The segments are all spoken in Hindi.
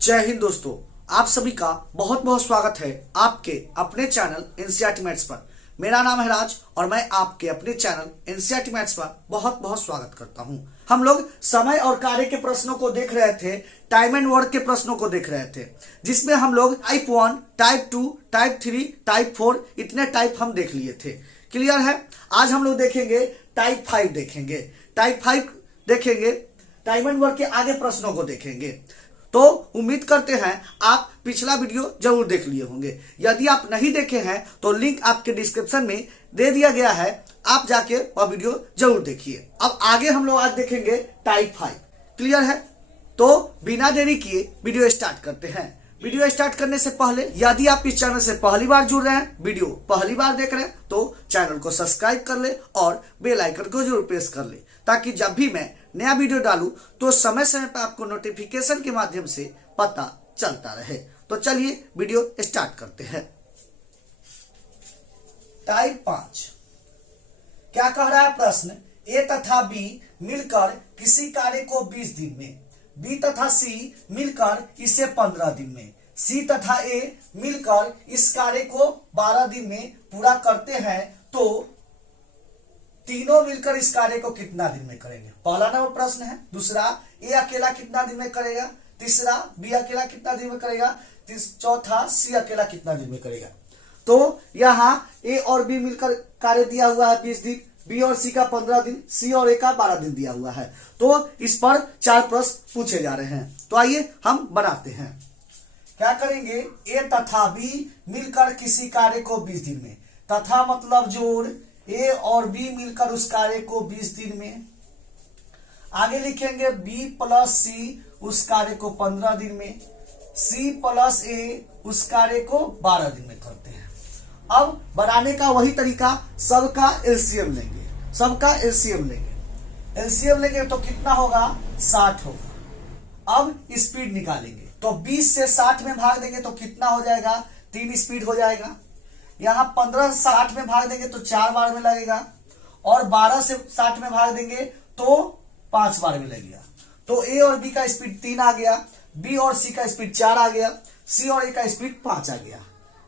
जय हिंद दोस्तों, आप सभी का बहुत बहुत स्वागत है आपके अपने चैनल एनसीईआरटी मैथ्स पर। मेरा नाम है राज और मैं आपके अपने चैनल एनसीईआरटी मैथ्स पर बहुत बहुत स्वागत करता हूं। हम लोग समय और कार्य के प्रश्नों को देख रहे थे, टाइम एंड वर्क के प्रश्नों को देख रहे थे, जिसमें हम लोग टाइप 1, टाइप 2, टाइप 3, टाइप 4 इतने टाइप हम देख लिए थे। क्लियर है। आज हम लोग देखेंगे टाइप 5 देखेंगे। टाइप 5 देखेंगे, टाइम एंड वर्क के आगे प्रश्नों को देखेंगे। तो उम्मीद करते हैं आप पिछला वीडियो जरूर देख लिए होंगे। यदि आप नहीं देखे हैं तो लिंक आपके डिस्क्रिप्शन में दे दिया गया है, आप जाके वह वीडियो जरूर देखिए। अब आगे हम लोग आज देखेंगे टाइप 5। क्लियर है। तो बिना देरी किए वीडियो स्टार्ट करते हैं। वीडियो स्टार्ट करने से पहले यदि आप इस चैनल से पहली बार जुड़ रहे हैं, वीडियो पहली बार देख रहे हैं, तो चैनल को सब्सक्राइब कर ले और बेल आइकन को जरूर प्रेस कर ले, ताकि जब भी मैं नया वीडियो डालूं तो समय समय पर आपको नोटिफिकेशन के माध्यम से पता चलता रहे। तो चलिए वीडियो स्टार्ट करते हैं। टाइप 5 क्या कह रहा है प्रश्न? ए तथा बी मिलकर किसी कार्य को 20 दिन में, बी तथा सी मिलकर इसे 15 दिन में, सी तथा ए मिलकर इस कार्य को 12 दिन में पूरा करते हैं, तो तीनों मिलकर इस कार्य को कितना दिन में करेंगे? पहला नंबर प्रश्न है। दूसरा, ए अकेला कितना दिन में करेगा? तीसरा, बी अकेला कितना दिन में करेगा? चौथा, सी अकेला कितना दिन में करेगा? तो यहाँ ए और बी मिलकर कार्य दिया हुआ है 20 दिन, बी और सी का 15 दिन, सी और ए का 12 दिन दिया हुआ है। तो इस पर 4 प्रश्न पूछे जा रहे हैं। तो आइए हम बनाते हैं। क्या करेंगे? ए तथा बी मिलकर किसी कार्य को 20 दिन में, तथा मतलब जोड़, ए और बी मिलकर उस कार्य को 20 दिन में। आगे लिखेंगे बी प्लस सी उस कार्य को 15 दिन में, सी प्लस ए उस कार्य को 12 दिन में करते हैं। अब बनाने का वही तरीका, सबका एलसीएम लेंगे। सबका एलसीएम लेंगे। एलसीएम लेंगे तो कितना होगा? 60 होगा। अब स्पीड निकालेंगे तो 20 से 60 में भाग देंगे तो कितना हो जाएगा? 3 स्पीड हो जाएगा। यहाँ 15 से 60 में भाग देंगे तो 4 बार में लगेगा, और 12 से 60 में भाग देंगे तो 5 बार में लगेगा। तो ए और बी का स्पीड 3 आ गया, बी और सी का स्पीड 4 आ गया, सी और ए का स्पीड 5 आ गया।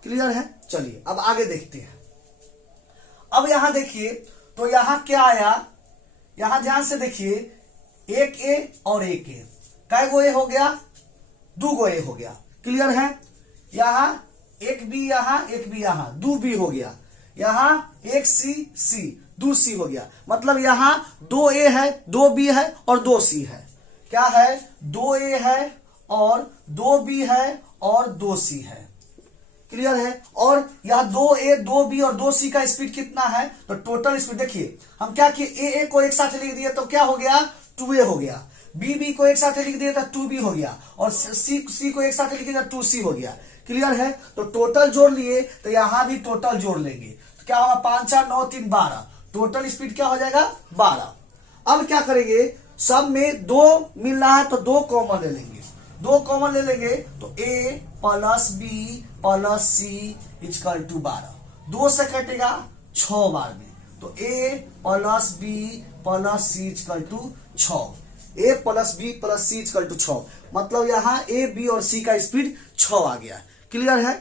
क्लियर है। चलिए अब आगे देखते हैं। अब यहां देखिए तो यहां क्या आया? यहां ध्यान से देखिए, एक ए और एक ए, कै गो ए हो गया? 2 गो ए हो गया। क्लियर है। यहां एक बी, यहां एक बी, यहां 2 बी हो गया। यहां एक सी, सी 2 सी हो गया। मतलब यहां 2 ए है, 2 बी है और 2 सी है। क्या है? 2 ए है और 2 बी है और 2 सी है। क्लियर है। और यह 2 ए, 2 बी और 2 सी का स्पीड कितना है? तो टोटल स्पीड देखिए, हम क्या किए, ए को एक साथ लिख दिए तो क्या हो गया? 2 ए हो गया। बी को एक साथ लिख दिया तो 2 बी हो गया, और सी को एक साथ लिख दिया तो 2 सी हो गया। क्लियर है। तो टोटल जोड़ लिए तो यहां भी टोटल जोड़ लेंगे तो क्या होगा? 5 4 9 3 12। टोटल स्पीड क्या हो जाएगा? 12। अब क्या करेंगे? सब में 2 मिल रहा है तो 2 कॉमन ले लेंगे। 2 कॉमन ले लेंगे तो A plus B plus C equal to 12। 2 से कटेगा 6 बार में, तो A plus B plus C equal to 6। A plus B plus C equal to 6। मतलब यहां ए बी और सी का स्पीड 6 आ गया। क्लियर है।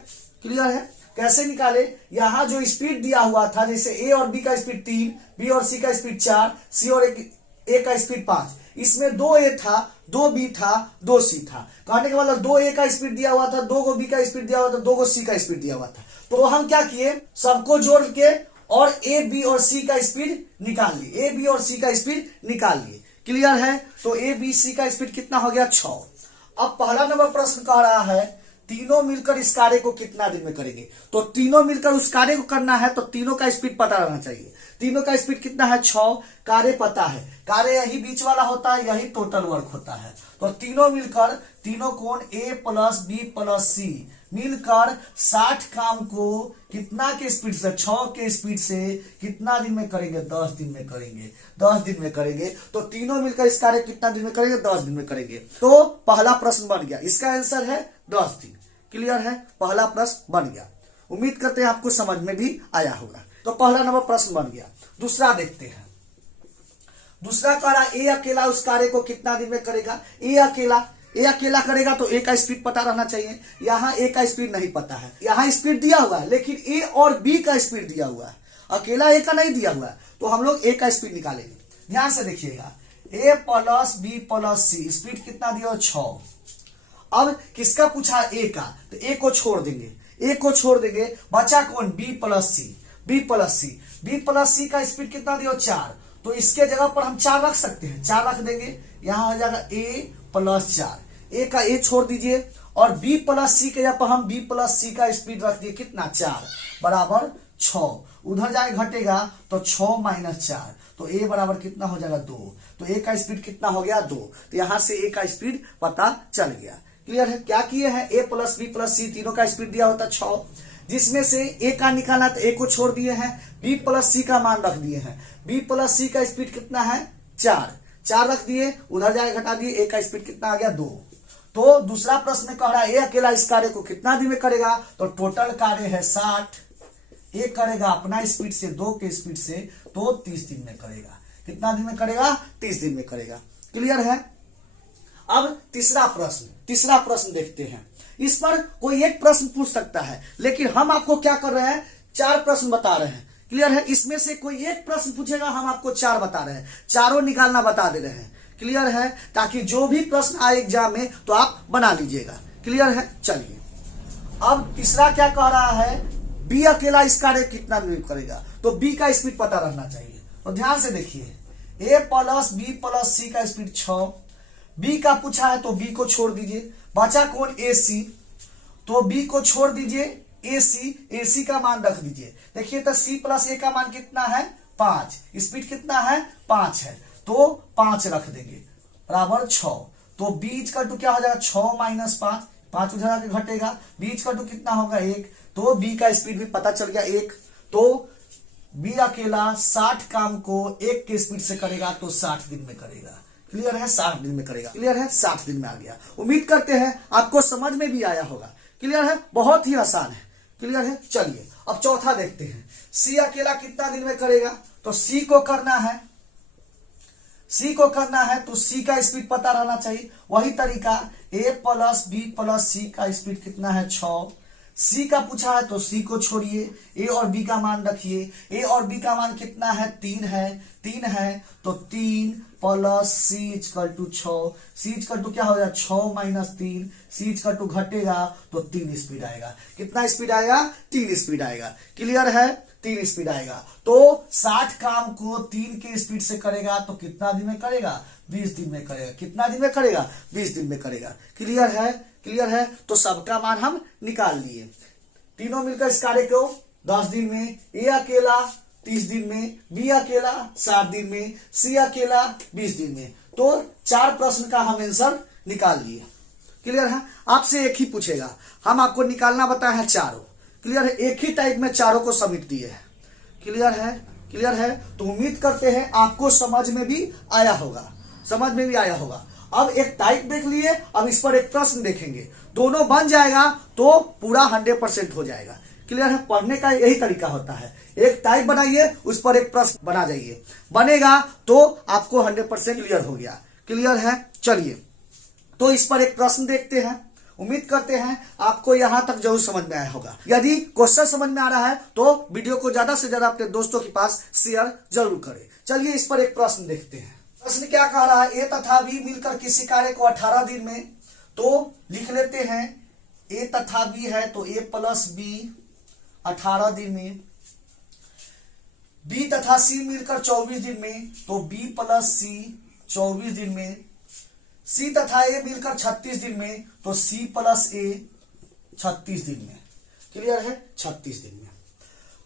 क्लियर है। कैसे निकाले? यहां जो स्पीड दिया हुआ था, जैसे ए और बी का स्पीड 3, बी और सी का स्पीड 4, सी और ए का स्पीड 5, इसमें 2 ए था, 2 बी था, 2 सी था। कहने का मतलब 2 ए का स्पीड दिया हुआ था, 2 बी का स्पीड दिया हुआ था, 2 सी का स्पीड दिया हुआ था। तो हम क्या किए? सबको जोड़ के और ए बी और सी का स्पीड निकाल लिए। ए बी और सी का स्पीड निकाल लिए। क्लियर है। तो ए बी सी का स्पीड कितना हो गया? 6। अब पहला नंबर प्रश्न कह रहा है तीनों मिलकर इस कार्य को कितना दिन में करेंगे? तो तीनों मिलकर उस कार्य को करना है तो तीनों का स्पीड पता रहना चाहिए। तीनों का स्पीड कितना है? 6। कार्य पता है, कार्य यही बीच वाला होता है, यही टोटल वर्क होता है। तो तीनों मिलकर, तीनों कौन? ए प्लस बी प्लस सी मिलकर 60 काम को कितना के स्पीड से? 6 के स्पीड से कितना दिन में करेंगे? 10 दिन में करेंगे। 10 दिन में करेंगे। तो तीनों मिलकर इस कार्य कितना दिन में करेंगे? 10 दिन में करेंगे। तो पहला प्रश्न बन गया। इसका आंसर है 10 दिन। क्लियर है। पहला प्रश्न बन गया। उम्मीद करते हैं आपको समझ में भी आया होगा। तो पहला नंबर प्रश्न बन गया। दूसरा देखते हैं। दूसरा कह रहा ए अकेला उस कार्य को कितना दिन में करेगा? ए अकेला ए अकेला करेगा तो ए का स्पीड पता रहना चाहिए। यहाँ ए का स्पीड नहीं पता है, यहाँ स्पीड दिया हुआ है लेकिन ए और बी का स्पीड दिया हुआ है, अकेला ए का नहीं दिया हुआ है, तो हम लोग ए का स्पीड निकालेंगे। ध्यान से देखिएगा, ए प्लस बी प्लस सी, स्पीड कितना दिया 6। अब किसका पूछा ए का, तो ए को छोड़ देंगे, ए को छोड़ देंगे, बचा कौन, बी प्लस सी, बी प्लस सी, बी प्लस सी का स्पीड कितना दिया 4, तो इसके जगह पर हम 4 रख सकते हैं, 4 रख देंगे, यहां हो जाएगा ए प्लस 4, ए का ए छोड़ दीजिए और बी प्लस सी के जगह पर हम बी प्लस सी का स्पीड रख दिए कितना 4 बराबर 6, उधर जाए घटेगा तो 6 माइनस 4, तो ए बराबर कितना हो जाएगा 2, तो ए का स्पीड कितना हो गया 2, तो यहां से ए का स्पीड पता चल गया। क्लियर है, क्या किए हैं, ए प्लस बी प्लस सी तीनों का स्पीड दिया होता 6, जिसमें से ए का निकालना तो ए को छोड़ दिए हैं, बी प्लस सी का मान रख दिए हैं, बी प्लस सी का स्पीड कितना है 4, 4 रख दिए, उधर जाए घटा दिए, ए का स्पीड कितना आ गया 2। तो दूसरा प्रश्न कह रहा है ए अकेला इस कार्य को कितना दिन में करेगा, तो टोटल कार्य है 60, ए करेगा अपना स्पीड से 2 के स्पीड से तो 30 दिन में करेगा। कितना दिन में करेगा, 30 दिन में करेगा। क्लियर है। अब तीसरा प्रश्न देखते हैं। इस पर कोई एक प्रश्न पूछ सकता है, लेकिन हम आपको क्या कर रहे हैं, 4 प्रश्न बता रहे हैं। क्लियर है, इसमें से कोई एक प्रश्न पूछेगा, हम आपको 4 बता रहे हैं, चारों निकालना बता दे रहे हैं। क्लियर है, ताकि जो भी प्रश्न आए एग्जाम में तो आप बना लीजिएगा। क्लियर है, चलिए अब तीसरा क्या कह रहा है, बी अकेला इस कार्य कितना दिन करेगा, तो बी का स्पीड पता रहना चाहिए। तो ध्यान से देखिए, ए प्लस बी प्लस सी का स्पीड 6, बी का पूछा है तो बी को छोड़ दीजिए, बचा कौन ए सी, तो बी को छोड़ दीजिए, ए सी का मान रख दीजिए। देखिए तो सी प्लस ए का मान कितना है 5, स्पीड कितना है 5 है, तो 5 रख देंगे बराबर 6, तो बीच का टू क्या हो जाएगा 6 माइनस 5, 5 उधर आके घटेगा, बीच का टू कितना होगा 1, तो बी का स्पीड भी पता चल गया 1, तो बी अकेला 60 काम को 1 के स्पीड से करेगा तो 60 दिन में करेगा। क्लियर है, 60 दिन में करेगा। क्लियर है, 60 दिन में आ गया। उम्मीद करते हैं आपको समझ में भी आया होगा। क्लियर है, बहुत ही आसान है। क्लियर है, चलिए अब चौथा देखते हैं, सी अकेला कितना दिन में करेगा, तो सी को करना है तो सी का स्पीड पता रहना चाहिए। वही तरीका, ए प्लस बी प्लस सी का स्पीड कितना है 6, सी का पूछा है तो सी को छोड़िए, ए और बी का मान रखिए, ए और बी का मान कितना है 3 है, तो 3 plus C equal to 6, C equal to क्या हो जाएगा 6 माइनस 3, सी इक्वल टू घटेगा तो 3 स्पीड आएगा। कितना स्पीड आएगा, 3 स्पीड आएगा। क्लियर है, 3 स्पीड आएगा। तो 60 काम को 3 के स्पीड से करेगा तो कितना दिन में करेगा, 20 दिन में करेगा। कितना दिन में करेगा, 20 दिन में करेगा। क्लियर है, तो सबका मान हम निकाल लिए। तीनों मिलकर इस कार्य को 10 दिन में, ए अकेला 30 दिन में, बी अकेला 60 दिन में, सी अकेला 20 दिन में। तो 4 प्रश्न का हम आंसर निकाल लिए। क्लियर है, आपसे एक ही पूछेगा, हम आपको निकालना बताए हैं चारों। क्लियर है, एक ही टाइप में चारों को सबमिट दिए हैं। क्लियर है, तो उम्मीद करते हैं आपको समझ में भी आया होगा। अब एक टाइप देख लिए, अब इस पर एक प्रश्न देखेंगे, दोनों बन जाएगा तो पूरा 100% हो जाएगा। क्लियर है, पढ़ने का यही तरीका होता है, एक टाइप बनाइए, उस पर एक प्रश्न बना जाइए, बनेगा तो आपको 100% क्लियर हो गया। क्लियर है, चलिए तो इस पर एक प्रश्न देखते हैं। उम्मीद करते हैं आपको यहां तक जरूर समझ में आया होगा। यदि क्वेश्चन समझ में आ रहा है तो वीडियो को ज्यादा से ज्यादा अपने दोस्तों के पास शेयर जरूर करें। चलिए इस पर एक प्रश्न देखते हैं। प्रश्न क्या कह रहा है, ए तथा बी मिलकर किसी कार्य को 18 दिन में, तो लिख लेते हैं ए तथा बी है तो ए प्लस बी 18 दिन में, बी तथा सी मिलकर 24 दिन में तो बी प्लस सी 24 दिन में, सी तथा ए मिलकर 36 दिन में तो सी प्लस ए 36 दिन में। क्लियर है, 36 दिन में।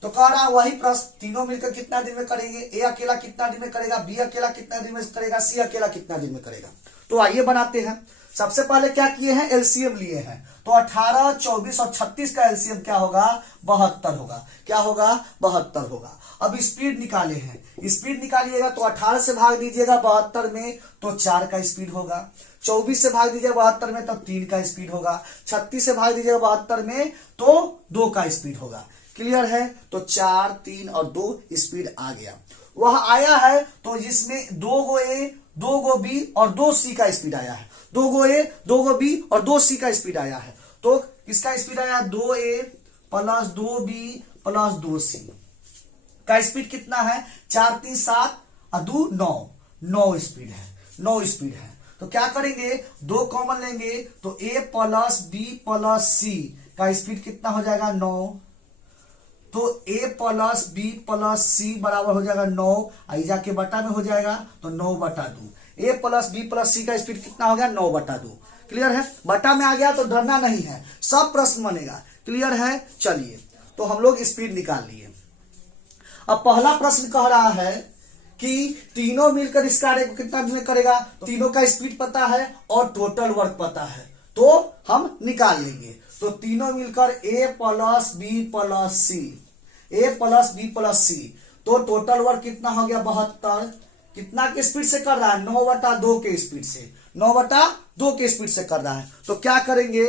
तो कह रहा वही प्रश्न, तीनों मिलकर कितना दिन में करेंगे, ए अकेला कितना दिन में करेगा, बी अकेला कितना दिन में करेगा, सी अकेला कितना दिन में करेगा। तो आइए बनाते हैं। सबसे पहले क्या किए हैं, एलसीएम लिए हैं, तो 18, 24 और 36 का एलसीएम क्या होगा, 72 होगा। क्या होगा, 72 होगा। अब स्पीड निकाले हैं, स्पीड निकालिएगा तो 18 से भाग दीजिएगा 72 में तो 4 का स्पीड होगा, 24 से भाग दीजिएगा 72 में तो 3 का स्पीड होगा, 36 से भाग दीजिएगा 72 में तो 2 का स्पीड होगा। क्लियर है, तो 4, 3 और 2 स्पीड आ गया। वह आया है तो जिसमें 2 गो ए, 2 गो बी और 2 सी का स्पीड आया है, दो गो ए, दो गो बी और 2 सी का स्पीड आया है। तो किसका स्पीड आया? 2a plus 2b plus 2c का स्पीड कितना है? 4 3 7 और 2 9, 9 स्पीड है, 9 स्पीड है। तो क्या करेंगे? 2 कॉमन लेंगे तो a प्लस बी प्लस सी का स्पीड कितना हो जाएगा? 9। तो a प्लस बी प्लस सी बराबर हो जाएगा 9, आई जाके बटा में हो जाएगा तो 9/2। a प्लस बी प्लस सी का स्पीड कितना हो गया? 9/2। क्लियर है? बटा में आ गया तो डरना नहीं है, सब प्रश्न बनेगा। क्लियर है? चलिए, तो हम लोग स्पीड निकाल लिए। अब पहला प्रश्न कह रहा है कि तीनों मिलकर इस कार्य को कितना दिन में करेगा? तो तीनों का स्पीड पता है और टोटल वर्क पता है, तो हम निकाल लेंगे। तो तीनों मिलकर a plus B plus C, a plus B plus C, तो टोटल वर्क कितना हो गया? 72। कितना के स्पीड से कर रहा है? 9/2 के स्पीड से, 9/2 के स्पीड से कर रहा है। तो क्या करेंगे?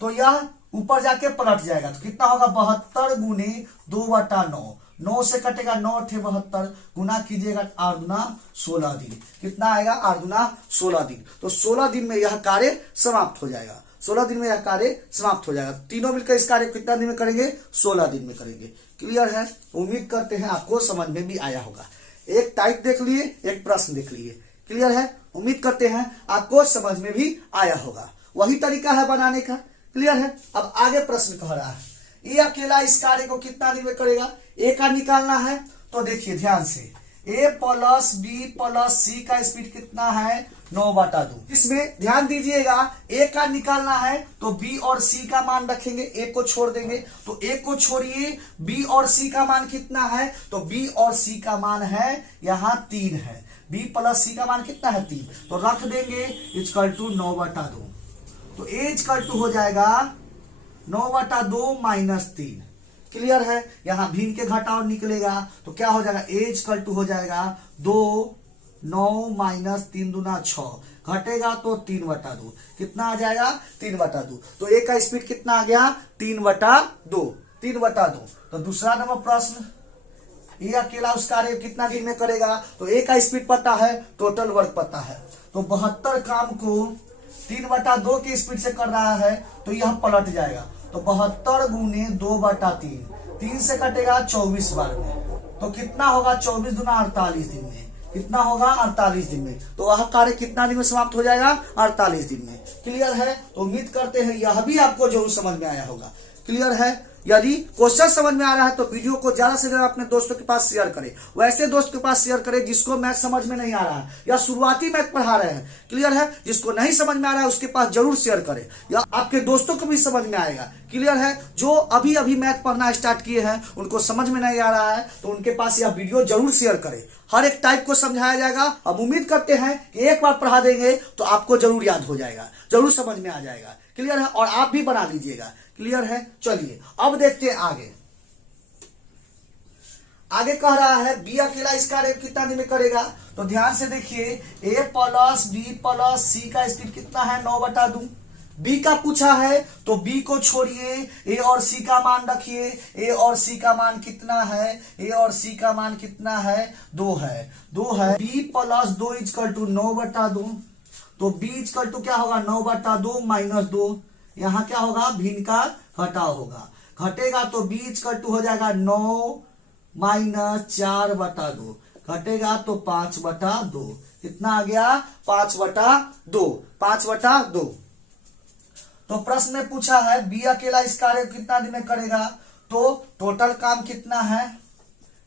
तो यह ऊपर जाके पलट जाएगा, तो कितना होगा? 72 गुने 2/9, 9 से कटेगा 9 × 72, गुना कीजिएगा 8 दूना 16 दिन। कितना आएगा? 8 दूना 16 दिन। तो 16 दिन में यह कार्य समाप्त हो जाएगा, 16 दिन में यह कार्य समाप्त हो जाएगा। तीनों मिलकर इस कार्य को कितना दिन में करेंगे? 16 दिन में करेंगे। क्लियर है? उम्मीद करते हैं आपको समझ में भी आया होगा। एक टाइप देख लिए, एक प्रश्न देख लिए। क्लियर है? उम्मीद करते हैं आपको समझ में भी आया होगा। वही तरीका है बनाने का। क्लियर है? अब आगे प्रश्न कह रहा है, ये अकेला इस कार्य को कितना दिन में करेगा? ए का निकालना है। तो देखिए ध्यान से, a प्लस बी प्लस सी का स्पीड कितना है? 9/2। इसमें ध्यान दीजिएगा, a का निकालना है तो b और c का मान रखेंगे, a को छोड़ देंगे। तो a को छोड़िए, b और c का मान कितना है? तो b और c का मान है यहाँ 3 है। b प्लस c का मान कितना है? 3। तो रख देंगे इक्वल टू 9/2। तो a इक्वल टू हो जाएगा 9/2 माइनस 3। क्लियर है? यहां भिन्न के घटाव निकलेगा तो क्या हो जाएगा? a इक्वल टू हो जाएगा 2, 9 माइनस 3 दूना 6, घटेगा तो 3/2। कितना आ जाएगा? 3/2। तो a का स्पीड कितना आ गया? 3/2, 3/2। तो दूसरा नंबर प्रश्न, ये अकेला उस कार्य को कितना दिन में करेगा? तो a का स्पीड पता है, टोटल वर्क पता है। तो 72 काम को 3/2 की स्पीड से कर रहा है तो यह पलट जाएगा। तो 72 गुने 2/3, 3 से कटेगा 24 बार में। तो कितना होगा? 24 दूना 48 दिन में। कितना होगा? 48 दिन में। तो वह कार्य कितना दिन में समाप्त हो जाएगा? 48 दिन में। क्लियर है? तो उम्मीद करते हैं यह भी आपको जरूर समझ में आया होगा। क्लियर है? यदि क्वेश्चन समझ में आ रहा है तो वीडियो को ज्यादा से ज्यादा अपने दोस्तों के पास शेयर करें। वैसे दोस्त के पास शेयर करें जिसको मैथ समझ में नहीं आ रहा है या शुरुआती मैथ पढ़ा रहे हैं। क्लियर है? जिसको नहीं समझ में आ रहा है उसके पास जरूर शेयर करें, या आपके दोस्तों को भी समझ में आएगा। क्लियर है? जो अभी अभी मैथ पढ़ना स्टार्ट किए हैं, उनको समझ में नहीं आ रहा है तो उनके पास यह वीडियो जरूर शेयर करें। हर एक टाइप को समझाया जाएगा। हम उम्मीद करते हैं कि एक बार पढ़ा देंगे तो आपको जरूर याद हो जाएगा, जरूर समझ में आ जाएगा। क्लियर है? और आप भी बना लीजिएगा। क्लियर है? चलिए अब देखते हैं आगे। आगे कह रहा है बी अकेला इस कार्य कितना दिन में करेगा? तो ध्यान से देखिए, a प्लस बी प्लस सी का स्पीड कितना है? 9/2। बी का पूछा है तो बी को छोड़िए, ए और सी का मान रखिए। ए और सी का मान कितना है? ए और सी का मान कितना है? 2 है, 2 है। B plus 2 equal to 9/2। तो बी इक्वल टू क्या होगा? 9/2 माइनस 2। यहां क्या होगा? भिन्न का घटाव होगा, घटेगा तो बी इक्वल टू हो जाएगा 9 माइनस 4/2, घटेगा तो 5/2। कितना आ गया? 5/2, 5/2। तो प्रश्न में पूछा है बी अकेला इस कार्य को कितना दिन में करेगा? तो टोटल काम कितना है?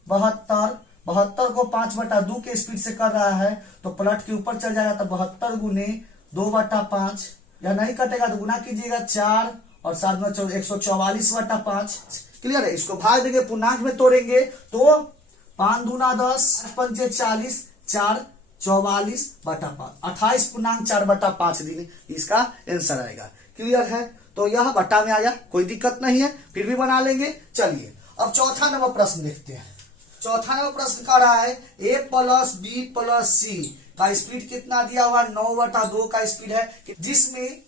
72। 72 को 5/2 के स्पीड से कर रहा है तो पलट के ऊपर चल जाएगा। तो 72 गुने 2/5, या नहीं कटेगा तो गुना कीजिएगा 4 और 7 में 144/5। क्लियर है? इसको भाग देंगे, पूर्णांक में तोड़ेंगे तो 5 दूना 10, 5 40, 4 44/5, 28 पूर्णांक 4/5 दिन इसका आंसर आएगा। क्लियर है? तो यह बट्टा में आ गया, कोई दिक्कत नहीं है, फिर भी बना लेंगे। चलिए अब चौथा नंबर प्रश्न देखते हैं। चौथा नंबर प्रश्न कह रहा है a प्लस बी प्लस सी का स्पीड कितना दिया हुआ? 9/2 का स्पीड है, जिसमें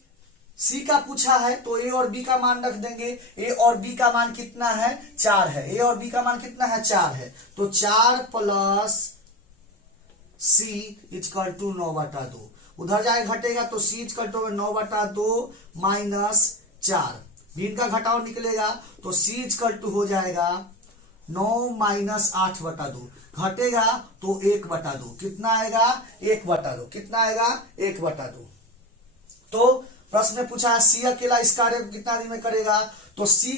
सी का पूछा है तो ए और बी का मान रख देंगे। ए और बी का मान कितना है? 4 है। ए और बी का मान कितना है? 4 है। तो 4 प्लस सी इक्वल टू 9/2। उधर जाएगा घटेगा तो सी इक्वल टू 9/2 -4। भी इनका घटाव निकलेगा तो सी इक्वल टू हो जाएगा 9 - 8/2। घटेगा तो 1/2। कितना आएगा? 1/2। कितना आएगा? 1/2। तो प्रश्न में पूछा सी अकेला इस कार्य को कितना दिन में करेगा, तो सी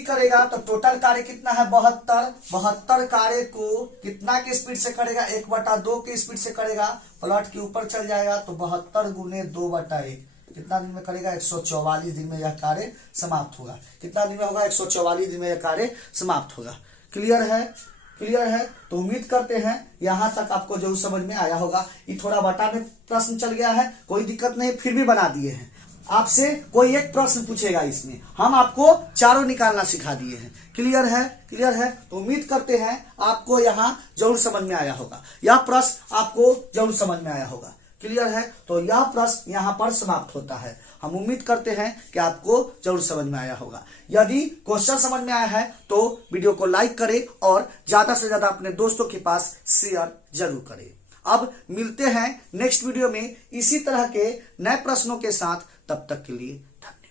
करेगा तो टोटल कार्य कितना है? 72 कार्य को कितना के स्पीड से करेगा? 1/2 के स्पीड से करेगा। प्लॉट के ऊपर चल जाएगा तो 72 गुने 2/1 कितना दिन में करेगा? 144 दिन में यह कार्य समाप्त होगा। कितना दिन में होगा? 144 दिन में यह कार्य समाप्त होगा। क्लियर है? क्लियर है? तो उम्मीद करते हैं यहां तक आपको जरूर समझ में आया होगा। ये थोड़ा बटा में प्रश्न चल गया है, कोई दिक्कत नहीं, फिर भी बना दिए हैं। आपसे कोई एक प्रश्न पूछेगा, इसमें हम आपको चारों निकालना सिखा दिए हैं। क्लियर है? क्लियर है? तो उम्मीद करते हैं आपको यहाँ जरूर समझ में आया होगा, यह प्रश्न आपको जरूर समझ में आया होगा। क्लियर है? तो यह प्रश्न यहाँ पर समाप्त होता है। हम उम्मीद करते हैं कि आपको जरूर समझ में आया होगा। यदि क्वेश्चन समझ में आया है तो वीडियो को लाइक करें और ज्यादा से ज्यादा अपने दोस्तों के पास शेयर जरूर करें। अब मिलते हैं नेक्स्ट वीडियो में इसी तरह के नए प्रश्नों के साथ। तब तक के लिए धन्यवाद।